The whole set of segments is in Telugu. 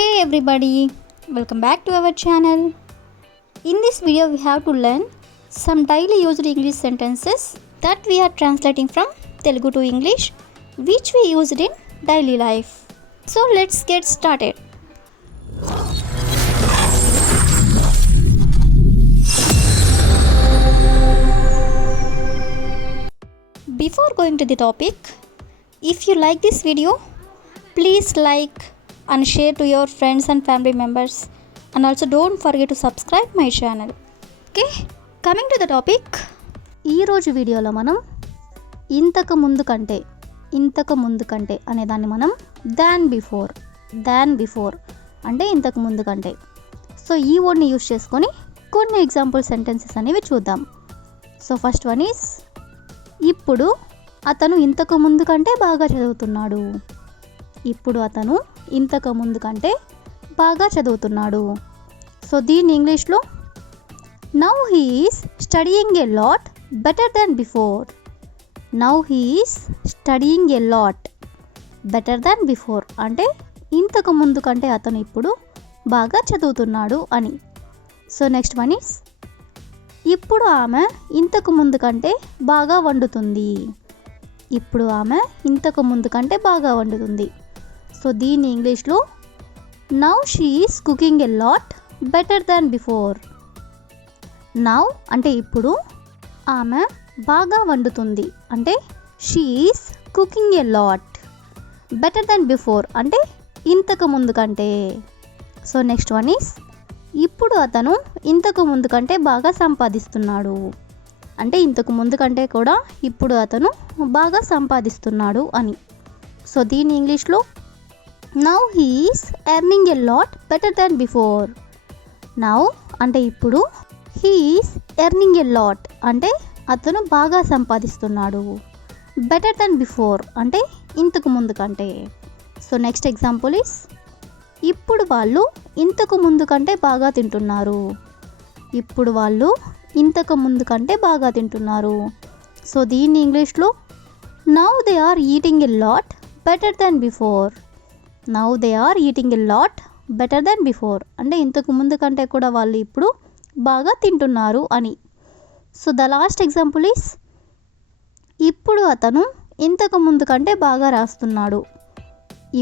Hey everybody, welcome back to our channel. In this video we have to learn some daily used English sentences that we are translating from Telugu to English which we used in daily life. So let's get started. Before going to the topic, if you like this video, please like and share to your friends and family members, and also don't forget to subscribe my channel. Okay, coming to the topic, ఈ రోజు వీడియోలో మనం ఇంతకు ముందు కంటే అనే దాన్ని మనం దాన్ బిఫోర్ అంటే ఇంతకు ముందు కంటే. సో ఈ వర్డ్ని యూజ్ చేసుకొని కొన్ని ఎగ్జాంపుల్ సెంటెన్సెస్ అనేవి చూద్దాం. సో ఫస్ట్ వన్ ఈస్, ఇప్పుడు అతను ఇంతకు ముందు కంటే బాగా చదువుతున్నాడు. ఇప్పుడు అతను ఇంతకు ముందు కంటే బాగా చదువుతున్నాడు. సో దీన్ని ఇంగ్లీష్లో now he is studying a lot better than before. Now he is studying a lot better than before అంటే ఇంతకు ముందు కంటే అతను ఇప్పుడు బాగా చదువుతున్నాడు అని. సో నెక్స్ట్ వన్ ఈస్, ఇప్పుడు ఆమె ఇంతకు ముందు కంటే బాగా వండుతుంది. ఇప్పుడు ఆమె ఇంతకు ముందు కంటే బాగా వండుతుంది. సో దీన్ని ఇంగ్లీష్లో now she is cooking a lot better than before. Now అంటే ఇప్పుడు, ఆమె బాగా వండుతుంది అంటే she is cooking a lot better than before అంటే ఇంతకు ముందు కంటే. సో నెక్స్ట్ వన్ ఈస్, ఇప్పుడు అతను ఇంతకు ముందు కంటే బాగా సంపాదిస్తున్నాడు అంటే ఇంతకు ముందు కంటే కూడా ఇప్పుడు అతను బాగా సంపాదిస్తున్నాడు అని. సో దీని ఇంగ్లీష్లో now he is earning a lot better than before. Now అంటే ఇప్పుడు, he is earning a lot అంటే అతను బాగా సంపాదిస్తున్నాడు. బెటర్ దాన్ బిఫోర్ అంటే ఇంతకు ముందు కంటే. సో నెక్స్ట్ ఎగ్జాంపుల్ ఈస్, ఇప్పుడు వాళ్ళు ఇంతకు ముందు కంటే బాగా తింటున్నారు. ఇప్పుడు వాళ్ళు ఇంతకు ముందు కంటే బాగా తింటున్నారు. సో దీన్ని ఇంగ్లీష్లో now they are eating a lot better than before. Now they are eating a lot better than before అంటే ఇంతకు ముందు కంటే కూడా వాళ్ళు ఇప్పుడు బాగా తింటున్నారు అని. So the last example is, ఇప్పుడు అతను ఇంతకు ముందు కంటే బాగా రాస్తున్నాడు.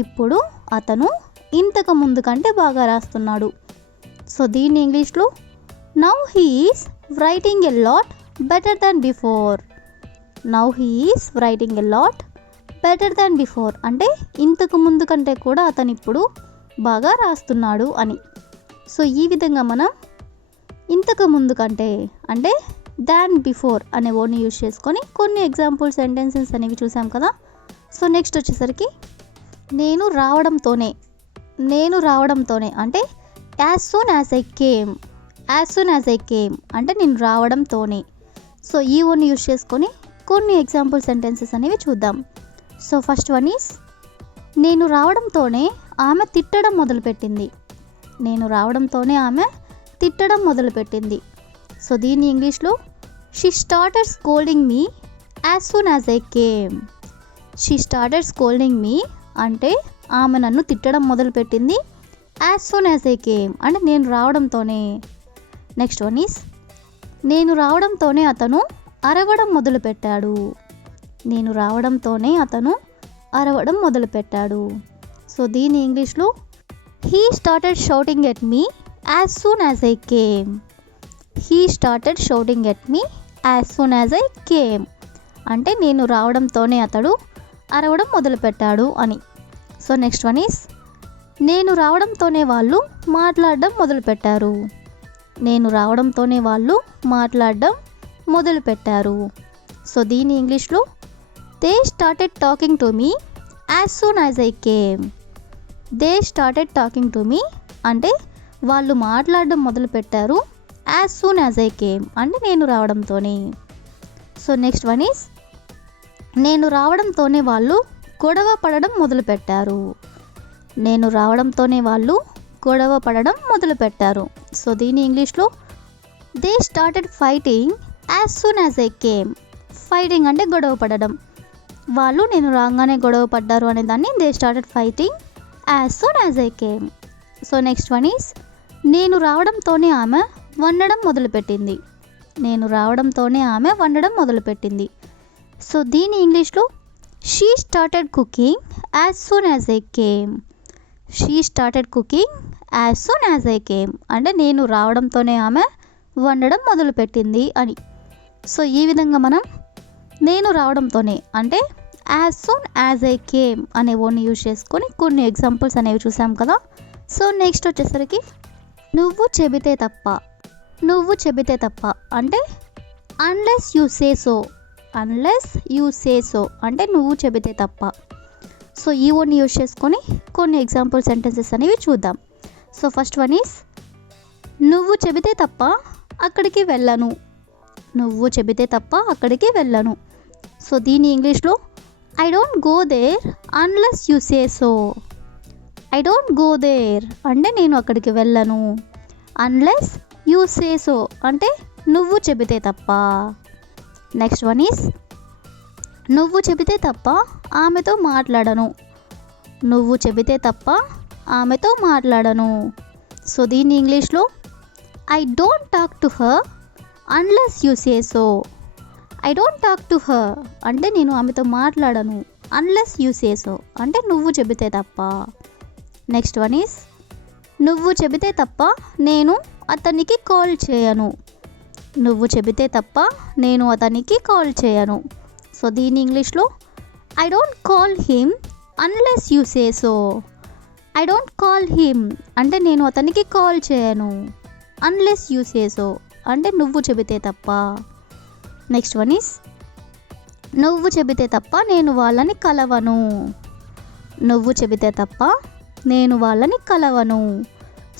ఇప్పుడు అతను ఇంతకు ముందు కంటే బాగా రాస్తున్నాడు. సో దీన్ని ఇంగ్లీష్లో now he is writing a lot better than before. Now he is writing a lot better than before అంటే ఇంతకు ముందు కంటే కూడా అతను ఇప్పుడు బాగా రాస్తున్నాడు అని. సో ఈ విధంగా మనం ఇంతకు ముందు కంటే అంటే దాన్ బిఫోర్ అనే వర్డ్ని యూజ్ చేసుకొని కొన్ని ఎగ్జాంపుల్ సెంటెన్సెస్ అనేవి చూసాం కదా. సో నెక్స్ట్ వచ్చేసరికి నేను రావడంతోనే అంటే as soon as I came అంటే నేను రావడంతోనే. సో ఈ వర్డ్ని యూజ్ చేసుకొని కొన్ని ఎగ్జాంపుల్ సెంటెన్సెస్ అనేవి చూద్దాం. సో ఫస్ట్ వన్ ఈస్, నేను రావడంతోనే ఆమె తిట్టడం మొదలుపెట్టింది. నేను రావడంతోనే ఆమె తిట్టడం మొదలుపెట్టింది. సో దీన్ని ఇంగ్లీష్లో she started scolding me as soon as I came. She started scolding me అంటే ఆమె నన్ను తిట్టడం మొదలుపెట్టింది. As soon as I came అంటే నేను రావడంతోనే. నెక్స్ట్ వన్ ఈస్, నేను రావడంతోనే అతను అరవడం మొదలుపెట్టాడు. నేను రావడంతోనే అతను అరవడం మొదలుపెట్టాడు. సో దీని ఇంగ్లీష్లో he started shouting at me as soon as I came. He started shouting at me as soon as I came అంటే నేను రావడంతోనే అతడు అరవడం మొదలుపెట్టాడు అని. సో నెక్స్ట్ వన్ ఈస్, నేను రావడంతోనే వాళ్ళు మాట్లాడడం మొదలుపెట్టారు. నేను రావడంతోనే వాళ్ళు మాట్లాడడం మొదలుపెట్టారు. సో దీని ఇంగ్లీష్లో they started talking to me as soon as I came. They started talking to me అంటే వాళ్ళు మాట్లాడడం మొదలుపెట్టారు. As soon as I came అంటే నేను రావడంతోనే. సో నెక్స్ట్ వన్ ఈస్, నేను రావడంతోనే వాళ్ళు గొడవ పడడం మొదలుపెట్టారు. నేను రావడంతోనే వాళ్ళు గొడవ పడడం మొదలుపెట్టారు. సో దీని ఇంగ్లీష్లో they started fighting as soon as I came. Fighting అంటే గొడవ పడడం. వాళ్ళు నేను రాగానే గొడవ పడ్డారు అనే దాన్ని they started fighting as soon as I came. So next one is నేను రావడంతోనే ఆమె వండడం మొదలుపెట్టింది. నేను రావడంతోనే ఆమె వండడం మొదలుపెట్టింది. సో దీని ఇంగ్లీష్లో she started cooking as soon as I came. She started cooking as soon as I came అంటే నేను రావడంతోనే ఆమె వండడం మొదలుపెట్టింది అని. సో ఈ విధంగా మనం నేను రావడంతోనే అంటే as soon as I came అనే వర్డ్ని యూజ్ చేసుకొని కొన్ని ఎగ్జాంపుల్స్ అనేవి చూసాం కదా. సో నెక్స్ట్ వచ్చేసరికి నువ్వు చెబితే తప్ప. నువ్వు చెబితే తప్ప అంటే unless you say so. Unless you say so అంటే నువ్వు చెబితే తప్ప. సో ఈ వర్డ్ని యూజ్ చేసుకొని కొన్ని ఎగ్జాంపుల్ సెంటెన్సెస్ అనేవి చూద్దాం. సో ఫస్ట్ వన్ ఈస్ నువ్వు చెబితే తప్ప అక్కడికి వెళ్ళను. నువ్వు చెబితే తప్ప అక్కడికి వెళ్ళను. సో దీని ఇంగ్లీష్లో I don't go there unless you say so. I don't go there అంటే నేను అక్కడికి వెళ్ళను. అన్లెస్ యూ సే సో అంటే నువ్వు చెబితే తప్ప. నెక్స్ట్ వన్ ఈస్ నువ్వు చెబితే తప్ప ఆమెతో మాట్లాడను. నువ్వు చెబితే తప్ప ఆమెతో మాట్లాడను. సో దీని ఇంగ్లీష్లో I don't talk to her unless you say so. I don't talk to her అంటే నేను ఆమెతో మాట్లాడను. అన్లెస్ యూ సే సో అంటే నువ్వు చెబితే తప్ప. నెక్స్ట్ వన్ ఈస్ నువ్వు చెబితే తప్ప నేను అతనికి కాల్ చేయను. నువ్వు చెబితే తప్ప నేను అతనికి కాల్ చేయను. సో దీని ఇంగ్లీష్లో I don't call him unless you say so. I don't call him అంటే నేను అతనికి కాల్ చేయను. అన్లెస్ యూ సే సో అంటే నువ్వు చెబితే తప్ప. నెక్స్ట్ వన్ ఈస్ నువ్వు చెబితే తప్ప నేను వాళ్ళని కలవను. నువ్వు చెబితే తప్ప నేను వాళ్ళని కలవను.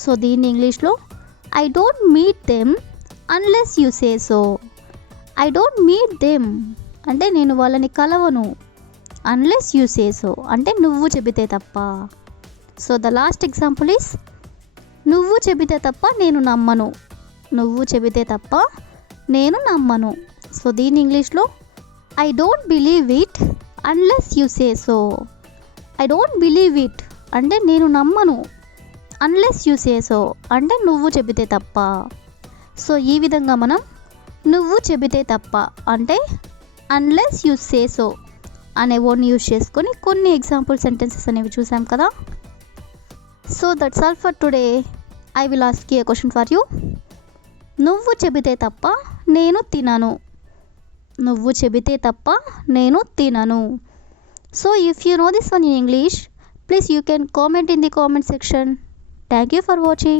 సో దీని ఇంగ్లీష్లో I don't meet them unless you say so. I don't meet them అంటే నేను వాళ్ళని కలవను. అన్లెస్ యూ సే సో అంటే నువ్వు చెబితే తప్ప. So the last example is నువ్వు చెబితే తప్ప నేను నమ్మను. నువ్వు చెబితే తప్ప నేను నమ్మను. సో దీని ఇంగ్లీష్లో I don't believe it unless you say so. I don't believe it అంటే నేను నమ్మను. అన్లెస్ యూ సే సో అంటే నువ్వు చెబితే తప్ప. సో ఈ విధంగా మనం నువ్వు చెబితే తప్ప అంటే అన్లెస్ యూ సే సో అనే వర్డ్ని యూజ్ చేసుకొని కొన్ని ఎగ్జాంపుల్ సెంటెన్సెస్ అనేవి చూసాం కదా. So that's all for today. I will ask you A question for you. నువ్వు చెబితే తప్ప నేను తినను. నువ్వు చెబితే తప్ప నేను తినను. So if you know this one in English, please you can comment in the comment section. Thank you for watching.